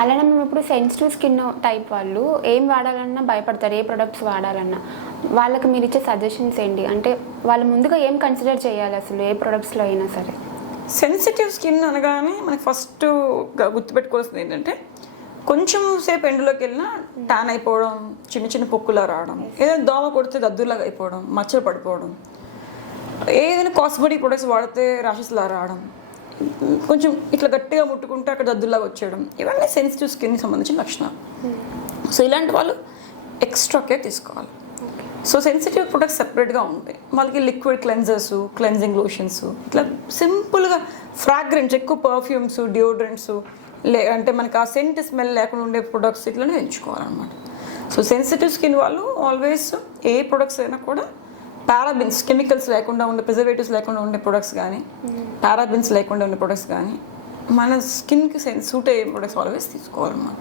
అలానే మేము ఇప్పుడు సెన్సిటివ్ స్కిన్ టైప్ వాళ్ళు ఏం వాడాలన్నా భయపడతారు ఏ ప్రొడక్ట్స్ వాడాలన్నా. వాళ్ళకి మీరు ఇచ్చే సజెషన్స్ ఏంటి? అంటే వాళ్ళు ముందుగా ఏం కన్సిడర్ చేయాలి అసలు ఏ ప్రొడక్ట్స్లో అయినా సరే? సెన్సిటివ్ స్కిన్ అనగానే మనకి ఫస్ట్ గుర్తుపెట్టుకోవాల్సింది ఏంటంటే కొంచెం సేపు ఎండలోకి వెళ్ళినా ట్యాన్ అయిపోవడం చిన్న చిన్న పొక్కులా రావడం ఏదైనా దోమ కొడితే దద్దులాగా అయిపోవడం మచ్చలు పడిపోవడం ఏదైనా కాస్మెటిక్ ప్రొడక్ట్స్ వాడితే ర్యాషెస్లా రావడం కొంచెం ఇట్లా గట్టిగా ముట్టుకుంటే అక్కడ దద్దులాగా వచ్చేయడం. ఇవన్నీ సెన్సిటివ్ స్కిన్కి సంబంధించిన లక్షణాలు. సో ఇలాంటి వాళ్ళు ఎక్స్ట్రా కేర్ తీసుకోవాలి. సో సెన్సిటివ్ ప్రొడక్ట్స్ సెపరేట్గా ఉంటాయి. వాళ్ళకి లిక్విడ్ క్లెన్జర్స్ క్లెన్జింగ్ లోషన్స్ ఇట్లా సింపుల్గా ఫ్రాగ్రెన్స్ ఎక్కువ పర్ఫ్యూమ్స్ డియోడ్రెంట్స్ లే అంటే మనకి ఆ సెంట్ స్మెల్ లేకుండా ఉండే ప్రొడక్ట్స్ ఇట్లనే ఎంచుకోవాలన్నమాట. సో సెన్సిటివ్ స్కిన్ వాళ్ళు ఆల్వేస్ ఏ ప్రొడక్ట్స్ అయినా కూడా పారాబిన్స్ కెమికల్స్ లేకుండా ఉండే ప్రిజర్వేటివ్స్ లేకుండా ఉండే ప్రొడక్ట్స్ కానీ పారాబిన్స్ లేకుండా ఉండే ప్రొడక్ట్స్ కానీ మన స్కిన్కి సూట్ అయ్యే ప్రొడక్ట్స్ ఆల్వేస్ తీసుకోవాలన్నమాట.